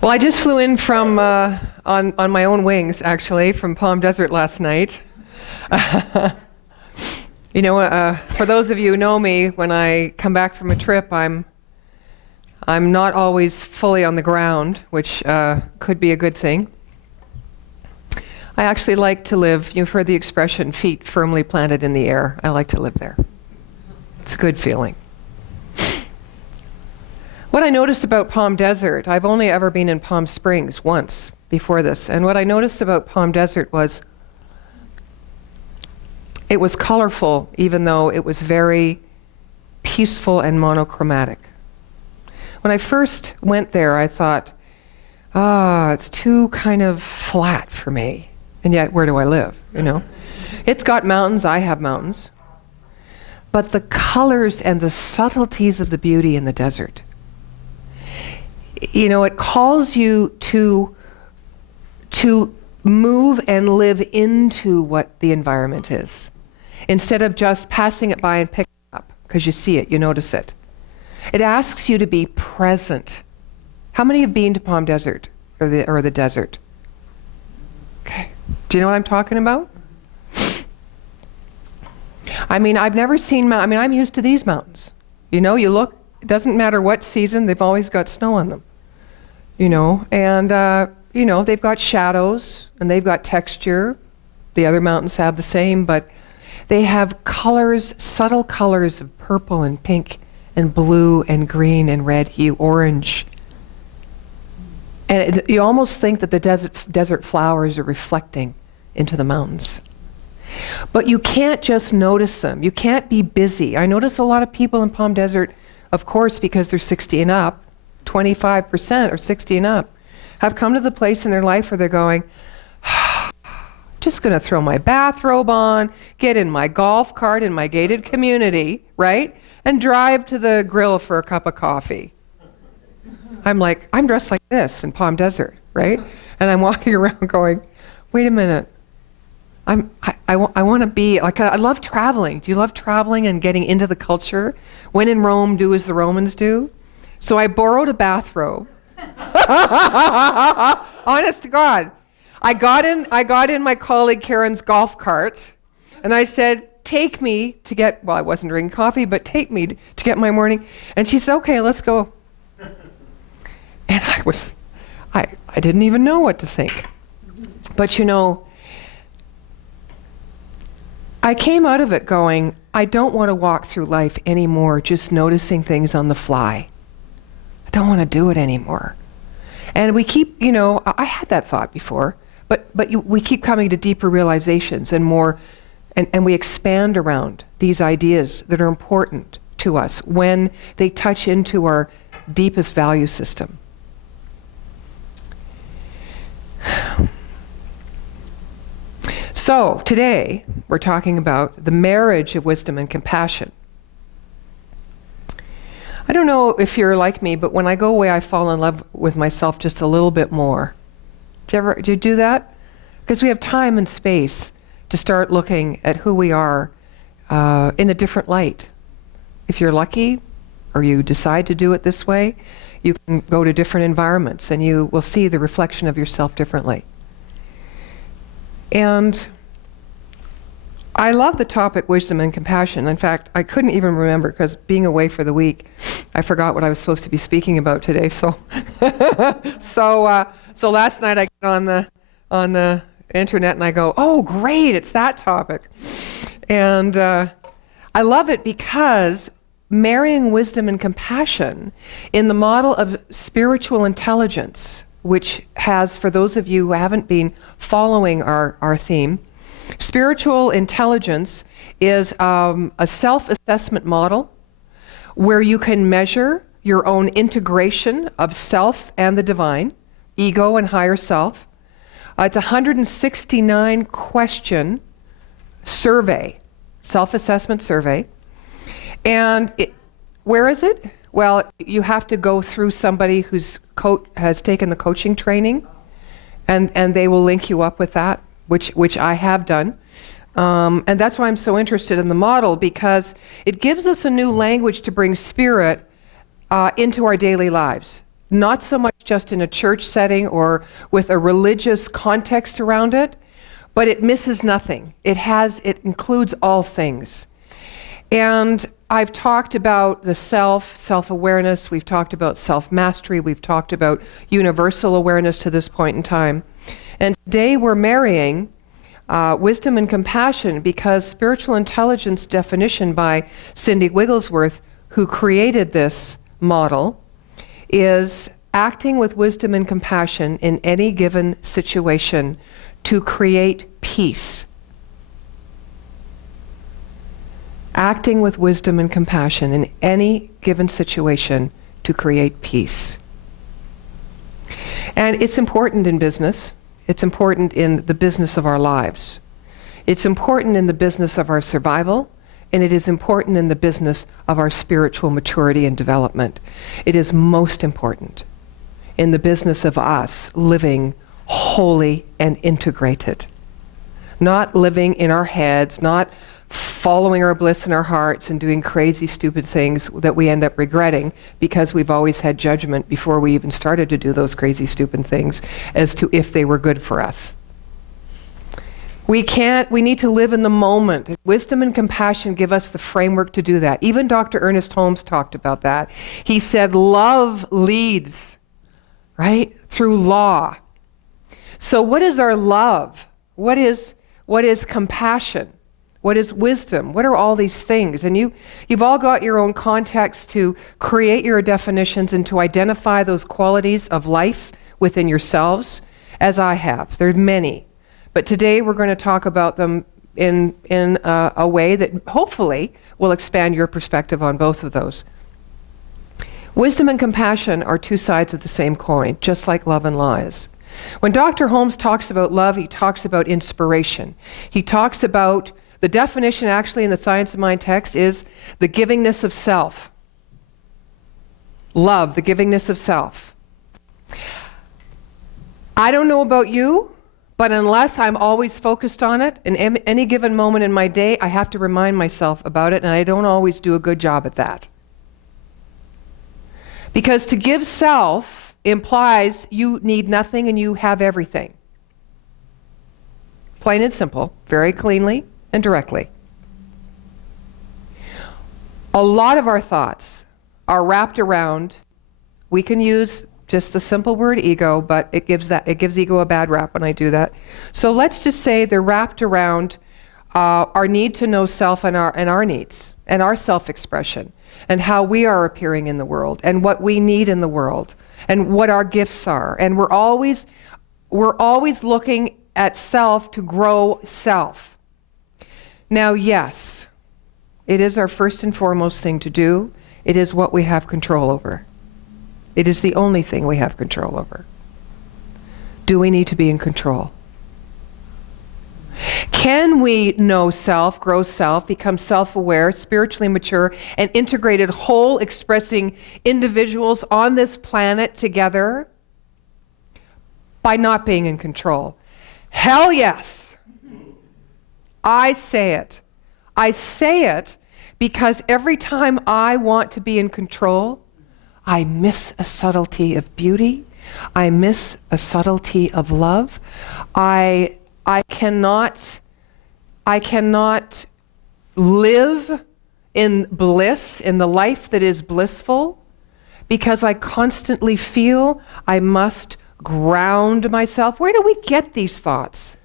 Well, I just flew in from on my own wings, actually, from Palm Desert last night. For those of you who know me, when I come back from a trip, I'm not always fully on the ground, which could be a good thing. I actually like to live, you've heard the expression, feet firmly planted in the air. I like to live there. It's a good feeling. What I noticed about Palm Desert, I've only ever been in Palm Springs once before this, and what I noticed about Palm Desert was it was colorful, even though it was very peaceful and monochromatic. When I first went there, I thought, it's too kind of flat for me. And yet, where do I live, you know? It's got mountains, I have mountains. But the colors and the subtleties of the beauty in the desert, it calls you to move and live into what the environment is, instead of just passing it by and picking it up, because you see it, you notice it. It asks you to be present. How many have been to Palm Desert or the desert? Okay. Do you know what I'm talking about? I've never seen I'm used to these mountains. You look, it doesn't matter what season, they've always got snow on them. And they've got shadows and they've got texture. The other mountains have the same, but they have colors, subtle colors of purple and pink and blue and green and red hue, orange. And you almost think that the desert flowers are reflecting into the mountains. But you can't just notice them. You can't be busy. I notice a lot of people in Palm Desert, of course, because they're 60 and up, 25% or 60 and up, have come to the place in their life where they're going, just going to throw my bathrobe on, get in my golf cart in my gated community, right? And drive to the grill for a cup of coffee. I'm dressed like this in Palm Desert, right? And I'm walking around going, wait a minute. I want to be, I love traveling. Do you love traveling and getting into the culture? When in Rome, do as the Romans do. So I borrowed a bathrobe. Honest to God. I got in my colleague Karen's golf cart, and I said, take me to get, I wasn't drinking coffee, but take me to get my morning. And she said, okay, let's go. And I didn't even know what to think. But I came out of it going, I don't want to walk through life anymore just noticing things on the fly. I don't want to do it anymore. And we keep, I had that thought before, but we keep coming to deeper realizations and more, and we expand around these ideas that are important to us when they touch into our deepest value system. So today, we're talking about the marriage of wisdom and compassion. I don't know if you're like me, but when I go away, I fall in love with myself just a little bit more. Do you do that? Because we have time and space to start looking at who we are in a different light. If you're lucky, or you decide to do it this way, you can go to different environments and you will see the reflection of yourself differently. And I love the topic wisdom and compassion. In fact, I couldn't even remember because being away for the week, I forgot what I was supposed to be speaking about today. So, so last night I got on the internet and I go, oh great, it's that topic. And I love it because marrying wisdom and compassion in the model of spiritual intelligence, which has, for those of you who haven't been following our theme, spiritual intelligence is a self-assessment model where you can measure your own integration of self and the divine, ego and higher self. It's a 169 question survey, self-assessment survey. And where is it? Well, you have to go through somebody who's has taken the coaching training, and they will link you up with that, which I have done. And that's why I'm so interested in the model, because it gives us a new language to bring spirit into our daily lives. Not so much just in a church setting or with a religious context around it, but it misses nothing. It includes all things. And I've talked about the self-awareness, we've talked about self-mastery, we've talked about universal awareness to this point in time. And today we're marrying wisdom and compassion, because spiritual intelligence definition by Cindy Wigglesworth, who created this model, is acting with wisdom and compassion in any given situation to create peace. Acting with wisdom and compassion in any given situation to create peace. And it's important in business. It's important in the business of our lives. It's important in the business of our survival, and it is important in the business of our spiritual maturity and development. It is most important in the business of us living holy and integrated. Not living in our heads, not following our bliss in our hearts and doing crazy, stupid things that we end up regretting because we've always had judgment before we even started to do those crazy, stupid things as to if they were good for us. We need to live in the moment. Wisdom and compassion give us the framework to do that. Even Dr. Ernest Holmes talked about that. He said, love leads, right, through law. So what is our love? What is compassion? What is wisdom? What are all these things? And you've all got your own context to create your definitions and to identify those qualities of life within yourselves, as I have. There's many. But today we're going to talk about them in a way that hopefully will expand your perspective on both of those. Wisdom and compassion are two sides of the same coin, just like love and lies. When Dr. Holmes talks about love, he talks about inspiration. He talks about the definition actually in the Science of Mind text is the givingness of self. Love, the givingness of self. I don't know about you, but unless I'm always focused on it, in any given moment in my day, I have to remind myself about it, and I don't always do a good job at that. Because to give self implies you need nothing and you have everything. Plain and simple, very cleanly and directly. A lot of our thoughts are wrapped around, we can use just the simple word ego, but it gives ego a bad rap when I do that. So let's just say they're wrapped around our need to know self and our needs and our self-expression and how we are appearing in the world and what we need in the world and what our gifts are. And we're always looking at self to grow self. Now, yes, it is our first and foremost thing to do. It is what we have control over. It is the only thing we have control over. Do we need to be in control? Can we know self, grow self, become self-aware, spiritually mature, and integrated whole expressing individuals on this planet together by not being in control? Hell yes. I say it. I say it because every time I want to be in control, I miss a subtlety of beauty. I miss a subtlety of love. I cannot live in bliss, in the life that is blissful, because I constantly feel I must ground myself. Where do we get these thoughts?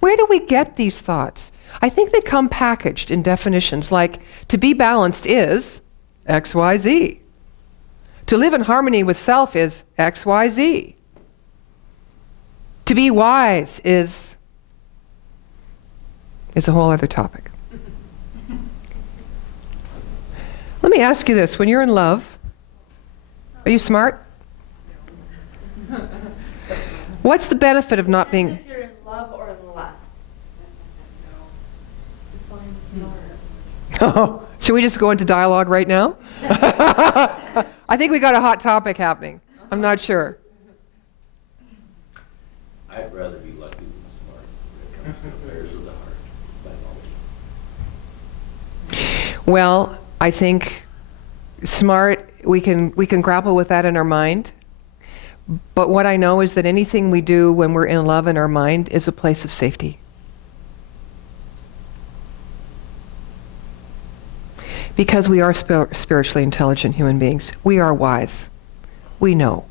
Where do we get these thoughts? I think they come packaged in definitions like to be balanced is X, Y, Z. To live in harmony with self is X, Y, Z. To be wise is a whole other topic. Let me ask you this. When you're in love, are you smart? What's the benefit of not being... If you're in love or in lust? Oh, should we just go into dialogue right now? I think we got a hot topic happening. I'm not sure. I'd rather be lucky than smart when it comes to affairs of the heart, by all means. Well, I think smart, we can grapple with that in our mind. But what I know is that anything we do when we're in love in our mind is a place of safety. Because we are spiritually intelligent human beings. We are wise. We know.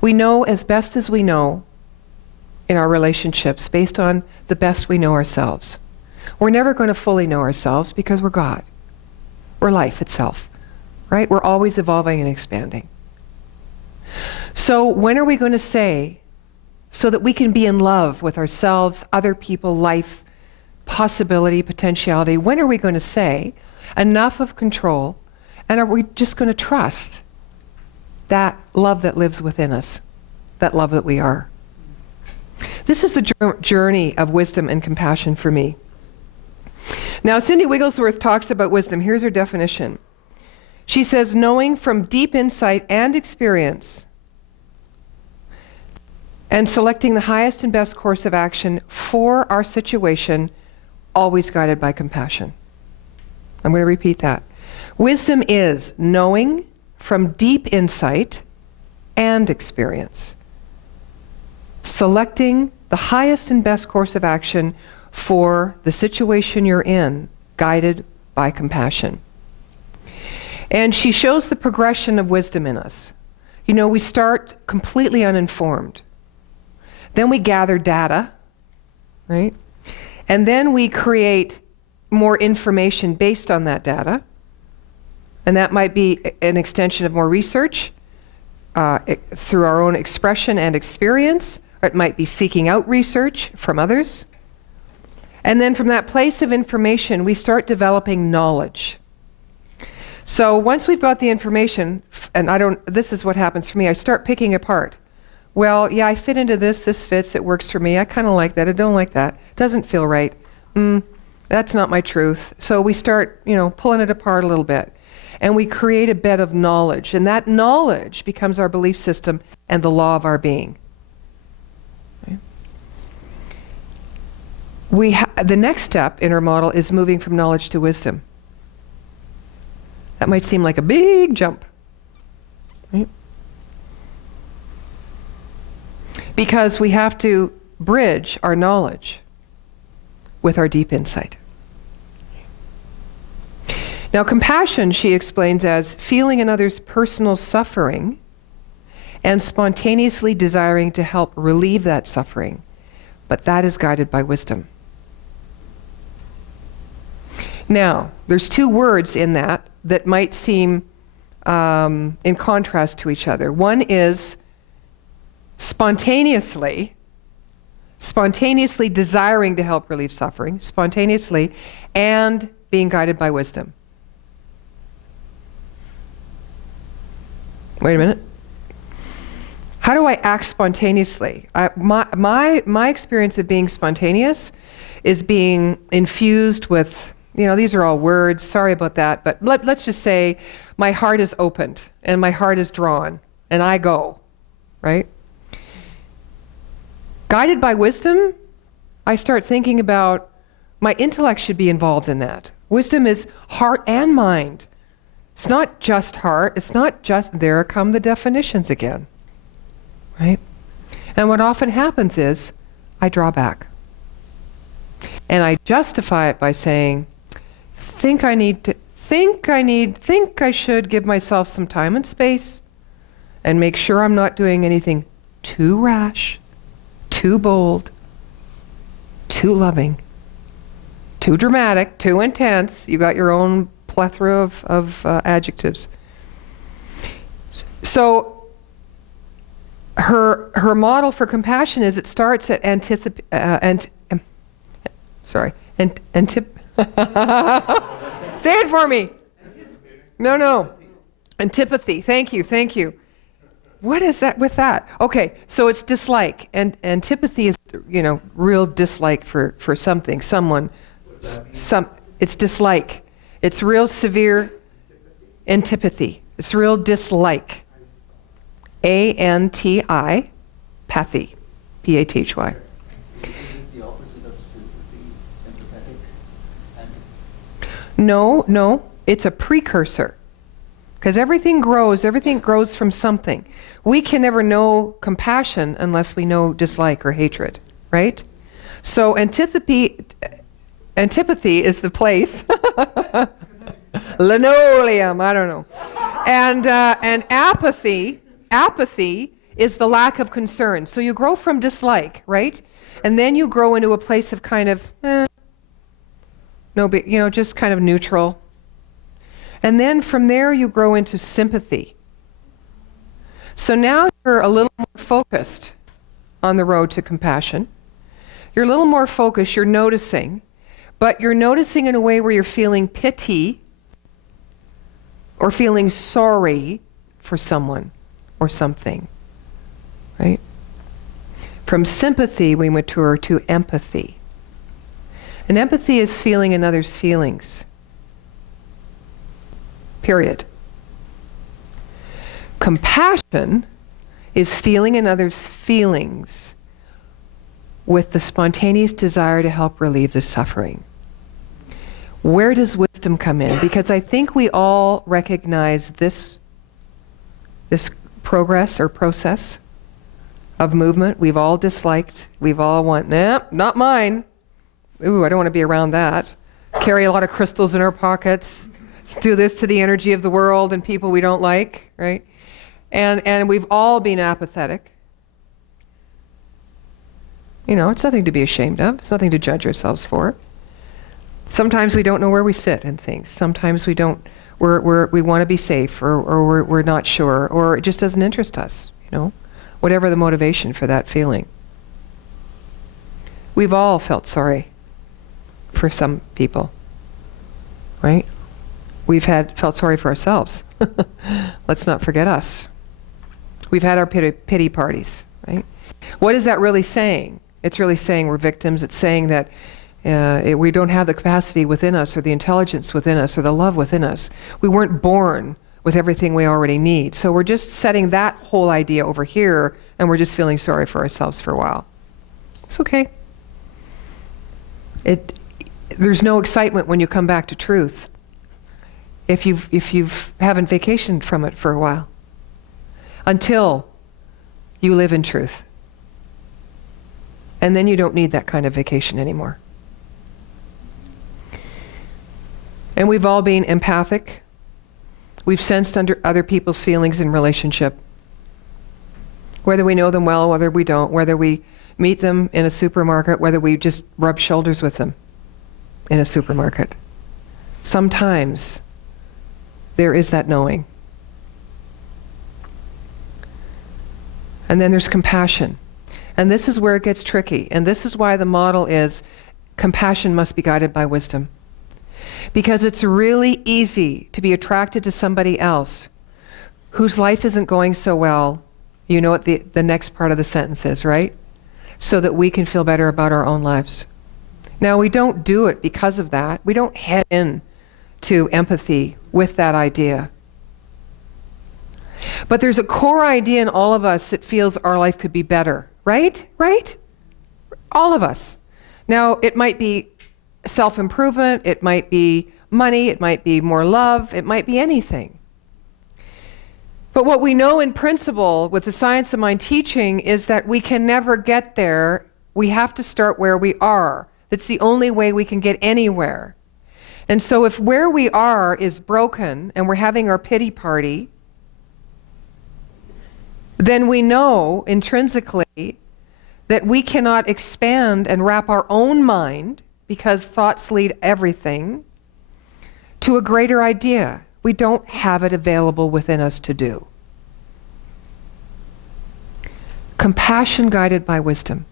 We know as best as we know in our relationships based on the best we know ourselves. We're never going to fully know ourselves because we're God. We're life itself, right? We're always evolving and expanding. So when are we going to say, so that we can be in love with ourselves, other people, life, possibility, potentiality, when are we going to say, enough of control, and are we just going to trust that love that lives within us, that love that we are? This is the journey of wisdom and compassion for me. Now, Cindy Wigglesworth talks about wisdom. Here's her definition. She says, knowing from deep insight and experience and selecting the highest and best course of action for our situation, always guided by compassion. I'm going to repeat that. Wisdom is knowing from deep insight and experience, selecting the highest and best course of action for the situation you're in, guided by compassion. And she shows the progression of wisdom in us. You know, we start completely uninformed. Then we gather data, right? And then we create more information based on that data. And that might be an extension of more research through our own expression and experience, or it might be seeking out research from others. And then from that place of information, we start developing knowledge. So once we've got the information, and this is what happens for me, I start picking apart. Well, yeah, I fit into this fits, it works for me, I kind of like that, I don't like that, doesn't feel right, that's not my truth. So we start, pulling it apart a little bit. And we create a bed of knowledge, and that knowledge becomes our belief system and the law of our being. The next step in our model is moving from knowledge to wisdom. That might seem like a big jump, right? Because we have to bridge our knowledge with our deep insight. Now, compassion, she explains as feeling another's personal suffering and spontaneously desiring to help relieve that suffering, but that is guided by wisdom. Now, there's two words in that might seem in contrast to each other. One is spontaneously desiring to help relieve suffering, spontaneously, and being guided by wisdom. Wait a minute. How do I act spontaneously? My experience of being spontaneous is being infused with, these are all words, sorry about that, but let's just say my heart is opened and my heart is drawn and I go, right? Guided by wisdom, I start thinking about my intellect should be involved in that. Wisdom is heart and mind. It's not just heart, it's not just, there come the definitions again, right? And what often happens is I draw back. And I justify it by saying, think I should give myself some time and space and make sure I'm not doing anything too rash, too bold, too loving, too dramatic, too intense. You got your own plethora of adjectives. So her model for compassion is it starts at say it for me. No. Antipathy. Thank you. What is that with that? Okay, so it's dislike, and antipathy is, real dislike for something, someone, it's dislike. It's real severe antipathy. It's real dislike. A-N-T-I, pathy, P-A-T-H-Y. Is it the opposite of sympathy, sympathetic? No, it's a precursor. Because everything grows from something. We can never know compassion unless we know dislike or hatred, right? So antipathy is the place. Linoleum, I don't know. And apathy is the lack of concern. So you grow from dislike, right? And then you grow into a place of kind of, no big, just kind of neutral. And then from there you grow into sympathy. So now you're a little more focused on the road to compassion. You're a little more focused, you're noticing, but you're noticing in a way where you're feeling pity or feeling sorry for someone or something, right? From sympathy, we mature to empathy. And empathy is feeling another's feelings. Period. Compassion is feeling another's feelings with the spontaneous desire to help relieve the suffering. Where does wisdom come in? Because I think we all recognize this progress or process of movement. We've all disliked. We've all want, nah, not mine. Ooh, I don't want to be around that. Carry a lot of crystals in our pockets. Do this to the energy of the world and people we don't like, right? And we've all been apathetic. It's nothing to be ashamed of. It's nothing to judge ourselves for. Sometimes we don't know where we sit in things. Sometimes we don't. We want to be safe, or we're not sure, or it just doesn't interest us. Whatever the motivation for that feeling. We've all felt sorry for some people, right? We've felt sorry for ourselves. Let's not forget us. We've had our pity parties, right? What is that really saying? It's really saying we're victims. It's saying that we don't have the capacity within us, or the intelligence within us, or the love within us. We weren't born with everything we already need. So we're just setting that whole idea over here, and we're just feeling sorry for ourselves for a while. It's okay. There's no excitement when you come back to truth if you haven't vacationed from it for a while, until you live in truth. And then you don't need that kind of vacation anymore. And we've all been empathic. We've sensed under other people's feelings in relationship. Whether we know them well, whether we don't, whether we meet them in a supermarket, whether we just rub shoulders with them in a supermarket. Sometimes there is that knowing. And then there's compassion. And this is where it gets tricky. And this is why the model is compassion must be guided by wisdom. Because it's really easy to be attracted to somebody else whose life isn't going so well. You know what the next part of the sentence is, right? So that we can feel better about our own lives. Now, we don't do it because of that. We don't head in to empathy with that idea. But there's a core idea in all of us that feels our life could be better, right? Right? All of us. Now, it might be self-improvement, it might be money, it might be more love, it might be anything. But what we know in principle with the Science of Mind teaching is that we can never get there. We have to start where we are. That's the only way we can get anywhere. And so if where we are is broken and we're having our pity party, then we know intrinsically that we cannot expand and wrap our own mind, because thoughts lead everything, to a greater idea. We don't have it available within us to do. Compassion guided by wisdom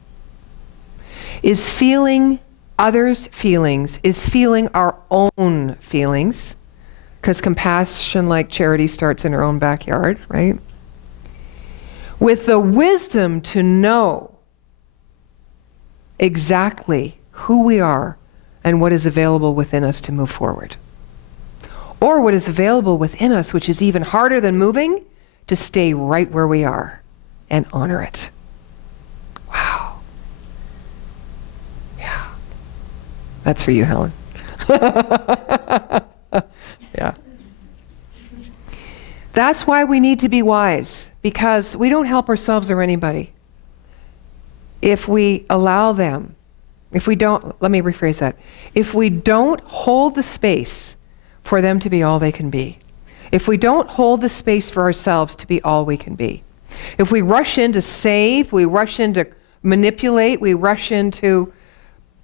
is feeling others' feelings, is feeling our own feelings, because compassion, like charity, starts in our own backyard, right? With the wisdom to know exactly who we are and what is available within us to move forward. Or what is available within us, which is even harder than moving, to stay right where we are and honor it. Wow. Yeah. That's for you, Helen. Yeah. That's why we need to be wise, because we don't help ourselves or anybody if we allow them. If we don't, let me rephrase that. If we don't hold the space for them to be all they can be, if we don't hold the space for ourselves to be all we can be, if we rush in to save, we rush in to manipulate, we rush in to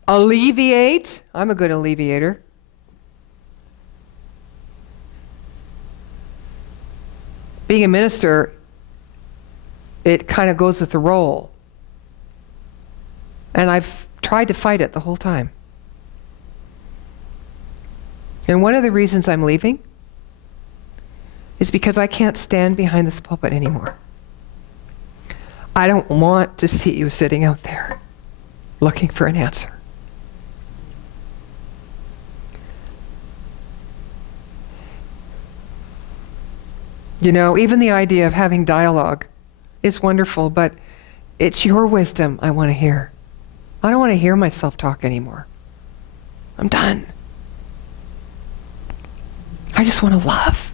alleviate. I'm a good alleviator. Being a minister, it kind of goes with the role. And I've tried to fight it the whole time. And one of the reasons I'm leaving is because I can't stand behind this pulpit anymore. I don't want to see you sitting out there looking for an answer. You know, even the idea of having dialogue is wonderful, but it's your wisdom I want to hear. I don't want to hear myself talk anymore. I'm done. I just want to love.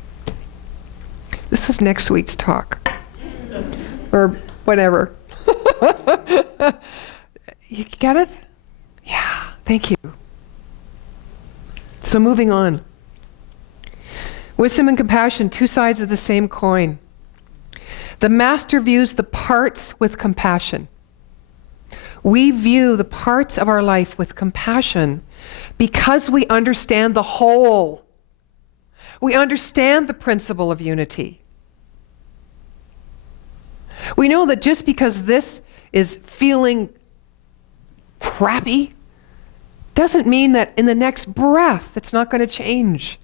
This was next week's talk. Or whatever. You get it? Yeah, thank you. So moving on. Wisdom and compassion, two sides of the same coin. The master views the parts with compassion. We view the parts of our life with compassion because we understand the whole. We understand the principle of unity. We know that just because this is feeling crappy doesn't mean that in the next breath it's not going to change.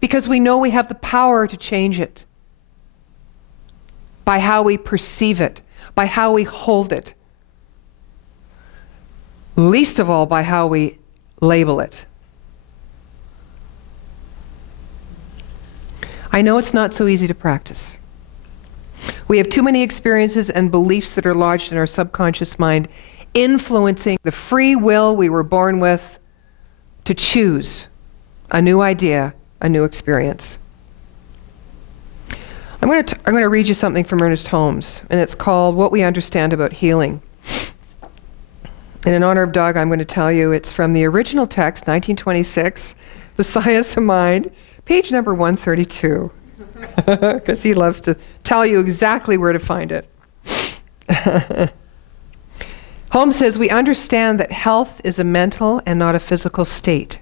Because we know we have the power to change it by how we perceive it, by how we hold it. Least of all by how we label it. I know it's not so easy to practice. We have too many experiences and beliefs that are lodged in our subconscious mind, influencing the free will we were born with to choose a new idea, a new experience. I'm going to read you something from Ernest Holmes, and it's called What We Understand About Healing. And in honor of Doug, I'm going to tell you it's from the original text, 1926, The Science of Mind, page number 132, because he loves to tell you exactly where to find it. Holmes says, we understand that health is a mental and not a physical state.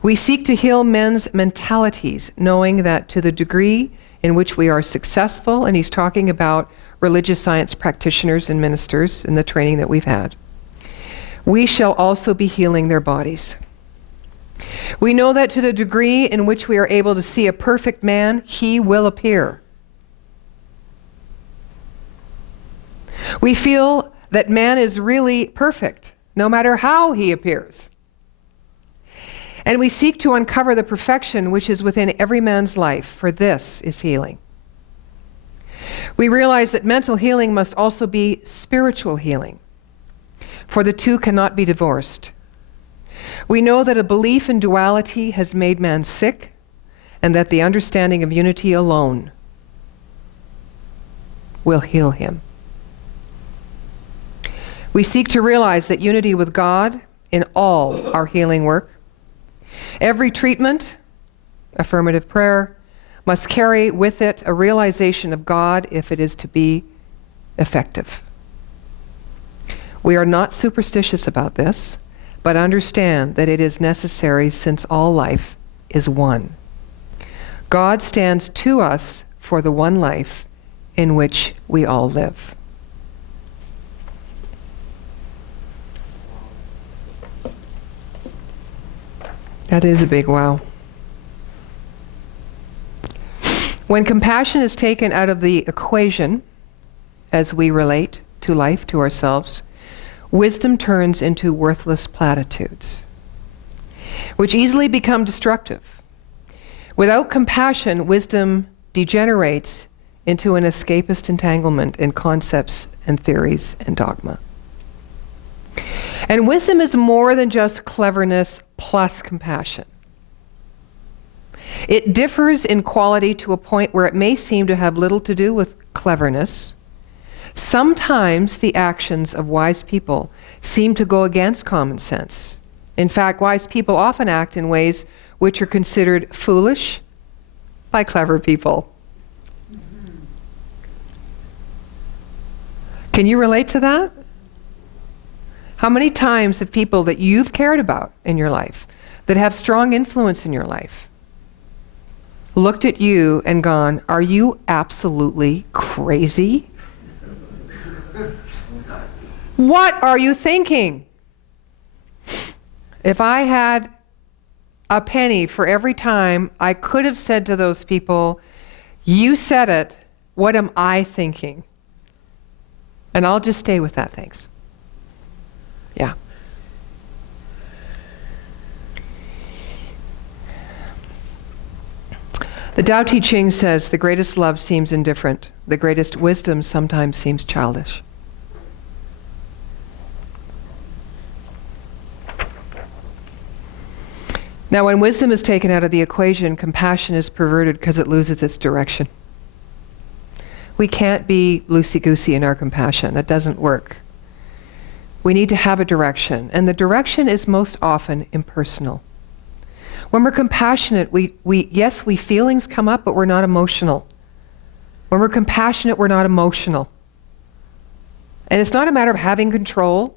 We seek to heal men's mentalities, knowing that to the degree in which we are successful, and he's talking about religious science practitioners and ministers in the training that we've had, we shall also be healing their bodies. We know that to the degree in which we are able to see a perfect man, he will appear. We feel that man is really perfect, no matter how he appears. And we seek to uncover the perfection which is within every man's life, for this is healing. We realize that mental healing must also be spiritual healing, for the two cannot be divorced. We know that a belief in duality has made man sick, and that the understanding of unity alone will heal him. We seek to realize that unity with God in all our healing work. Every treatment, affirmative prayer, must carry with it a realization of God if it is to be effective. We are not superstitious about this, but understand that it is necessary since all life is one. God stands to us for the one life in which we all live. That is a big wow. When compassion is taken out of the equation, as we relate to life, to ourselves, wisdom turns into worthless platitudes, which easily become destructive. Without compassion, wisdom degenerates into an escapist entanglement in concepts and theories and dogma. And wisdom is more than just cleverness plus compassion. It differs in quality to a point where it may seem to have little to do with cleverness. Sometimes the actions of wise people seem to go against common sense. In fact, wise people often act in ways which are considered foolish by clever people. Can you relate to that? How many times have people that you've cared about in your life, that have strong influence in your life, looked at you and gone, are you absolutely crazy? What are you thinking? If I had a penny for every time I could have said to those people, you said it, what am I thinking? And I'll just stay with that, thanks. Yeah. The Tao Te Ching says the greatest love seems indifferent. The greatest wisdom sometimes seems childish. Now, when wisdom is taken out of the equation, compassion is perverted because it loses its direction. We can't be loosey-goosey in our compassion. That doesn't work. We need to have a direction, and the direction is most often impersonal. When we're compassionate, yes, feelings come up, but we're not emotional. When we're compassionate, we're not emotional. And it's not a matter of having control.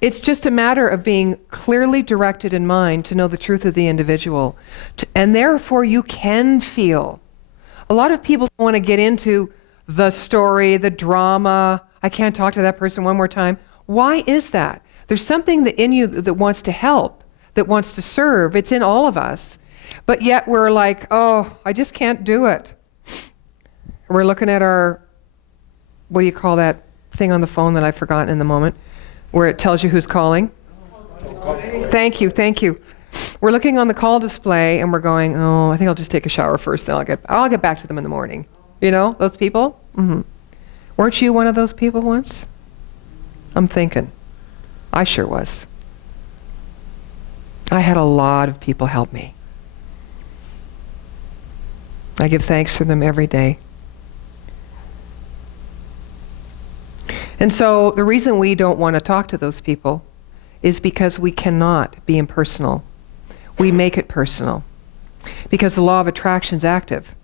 It's just a matter of being clearly directed in mind to know the truth of the individual. And therefore, you can feel. A lot of people don't want to get into the story, the drama. I can't talk to that person one more time. Why is that? There's something in you that wants to help, that wants to serve. It's in all of us. But yet we're like, oh, I just can't do it. We're looking at our, what do you call that thing on the phone that I've forgotten in the moment, where it tells you who's calling? Thank you. We're looking on the call display and we're going, oh, I think I'll just take a shower first, then I'll get back to them in the morning. You know, those people? Mm-hmm. Weren't you one of those people once? I'm thinking. I sure was. I had a lot of people help me. I give thanks to them every day. And so the reason we don't want to talk to those people is because we cannot be impersonal. We make it personal. Because the law of attraction is active.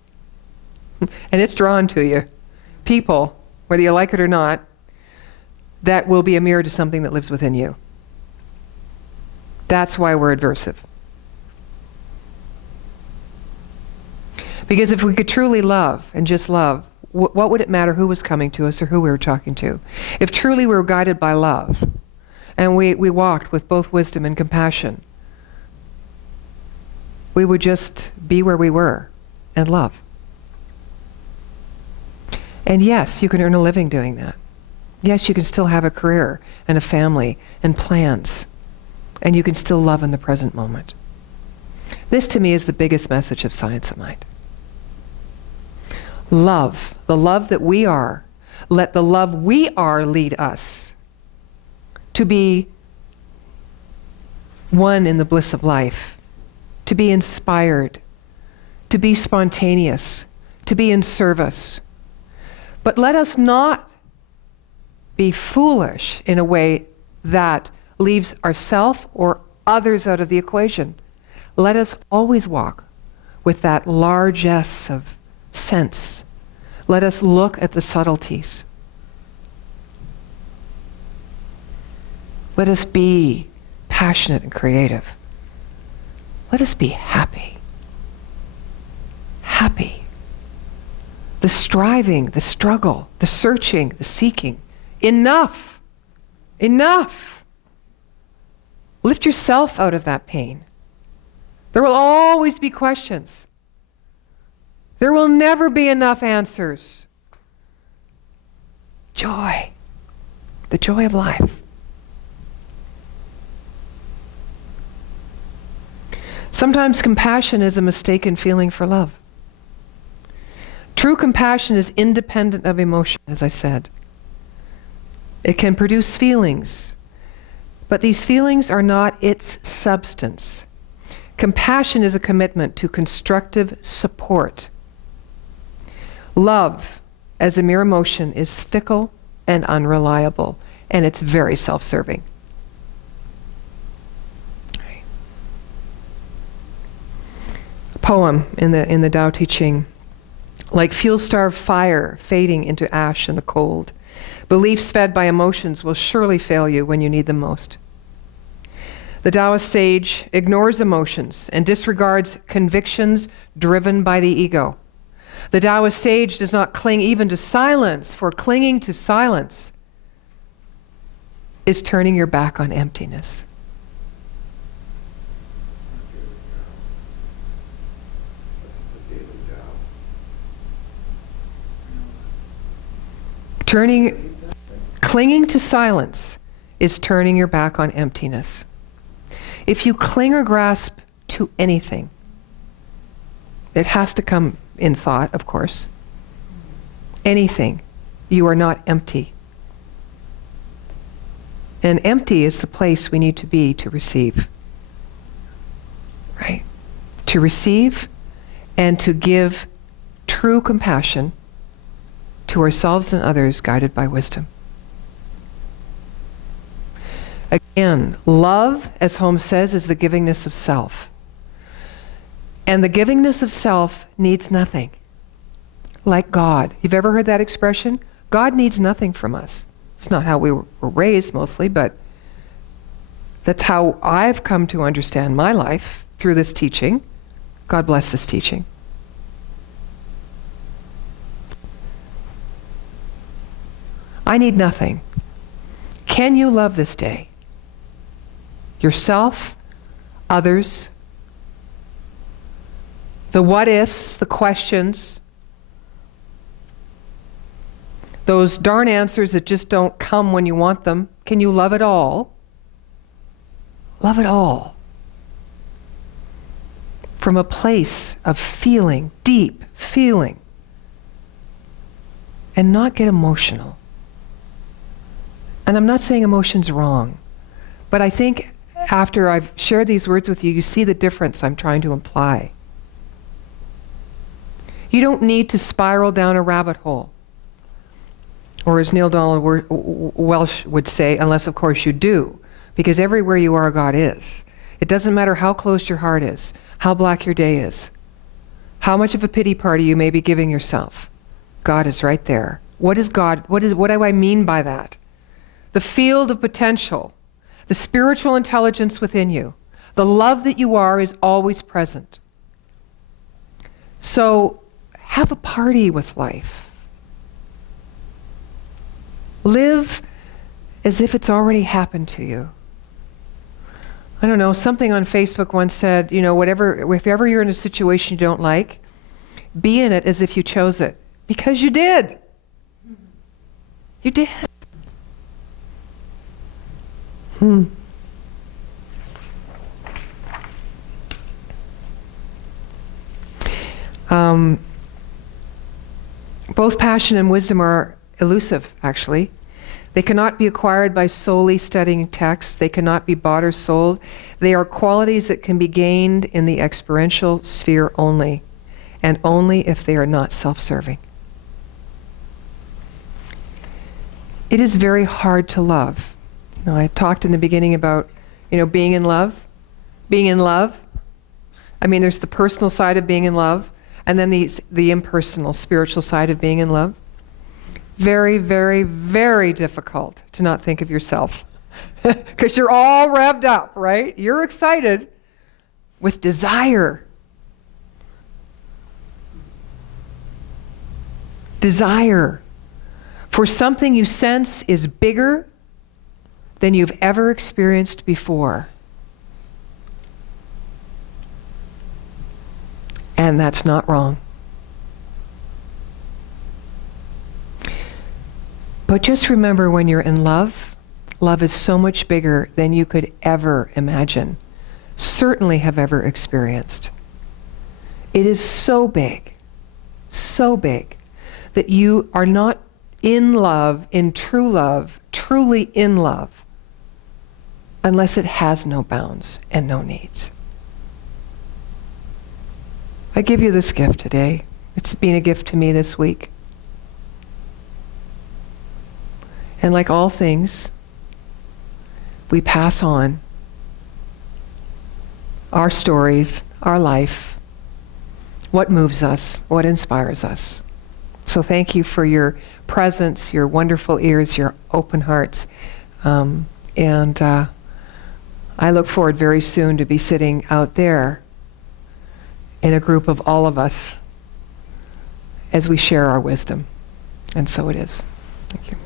And it's drawn to you. People, whether you like it or not, that will be a mirror to something that lives within you. That's why we're adversive. Because if we could truly love and just love, what would it matter who was coming to us or who we were talking to? If truly we were guided by love and we walked with both wisdom and compassion, we would just be where we were and love. And yes, you can earn a living doing that. Yes, you can still have a career and a family and plans. And you can still love in the present moment. This to me is the biggest message of Science of Mind. Love, the love that we are. Let the love we are lead us to be one in the bliss of life, to be inspired, to be spontaneous, to be in service. But let us not be foolish in a way that leaves ourselves or others out of the equation. Let us always walk with that largesse of sense. Let us look at the subtleties. Let us be passionate and creative. Let us be happy. Happy. The striving, the struggle, the searching, the seeking. Enough. Enough. Lift yourself out of that pain. There will always be questions. There will never be enough answers. Joy. The joy of life. Sometimes compassion is a mistaken feeling for love. True compassion is independent of emotion, as I said. It can produce feelings, but these feelings are not its substance. Compassion is a commitment to constructive support. Love, as a mere emotion, is fickle and unreliable, and it's very self-serving. Right. A poem in the Tao Te Ching. Like fuel-starved fire fading into ash in the cold, beliefs fed by emotions will surely fail you when you need them most. The Taoist sage ignores emotions and disregards convictions driven by the ego. The Taoist sage does not cling even to silence, for clinging to silence is turning your back on emptiness. Clinging to silence is turning your back on emptiness. If you cling or grasp to anything, it has to come in thought, of course. Anything, you are not empty. And empty is the place we need to be to receive. Right? To receive and to give true compassion to ourselves and others, guided by wisdom. Again, love, as Holmes says, is the givingness of self. And the givingness of self needs nothing. Like God. You've ever heard that expression? God needs nothing from us. It's not how we were raised mostly, but that's how I've come to understand my life through this teaching. God bless this teaching. I need nothing. Can you love this day? Yourself, others, the what ifs, the questions, those darn answers that just don't come when you want them. Can you love it all? Love it all. From a place of feeling, deep feeling, and not get emotional. And I'm not saying emotion's wrong, but I think after I've shared these words with you, you see the difference I'm trying to imply. You don't need to spiral down a rabbit hole. Or as Neil Donald Welsh would say, unless of course you do, because everywhere you are, God is. It doesn't matter how close your heart is, how black your day is, how much of a pity party you may be giving yourself. God is right there. What is God? What do I mean by that? The field of potential, the spiritual intelligence within you, the love that you are is always present. So have a party with life. Live as if it's already happened to you. I don't know, something on Facebook once said, if ever you're in a situation you don't like, be in it as if you chose it. Because you did. You did. Both passion and wisdom are elusive, actually. They cannot be acquired by solely studying texts. They cannot be bought or sold. They are qualities that can be gained in the experiential sphere only, and only if they are not self-serving. It is very hard to love. I talked in the beginning about, being in love. Being in love. I mean, there's the personal side of being in love, and then the impersonal, spiritual side of being in love. Very, very, very difficult to not think of yourself. Because you're all revved up, right? You're excited with desire. Desire for something you sense is bigger than you've ever experienced before. And that's not wrong. But just remember, when you're in love, love is so much bigger than you could ever imagine, certainly have ever experienced. It is so big, that you are not in love, in true love, truly in love, unless it has no bounds and no needs. I give you this gift today. It's been a gift to me this week. And like all things, we pass on our stories, our life, what moves us, what inspires us. So thank you for your presence, your wonderful ears, your open hearts. And I look forward very soon to be sitting out there in a group of all of us as we share our wisdom. And so it is. Thank you.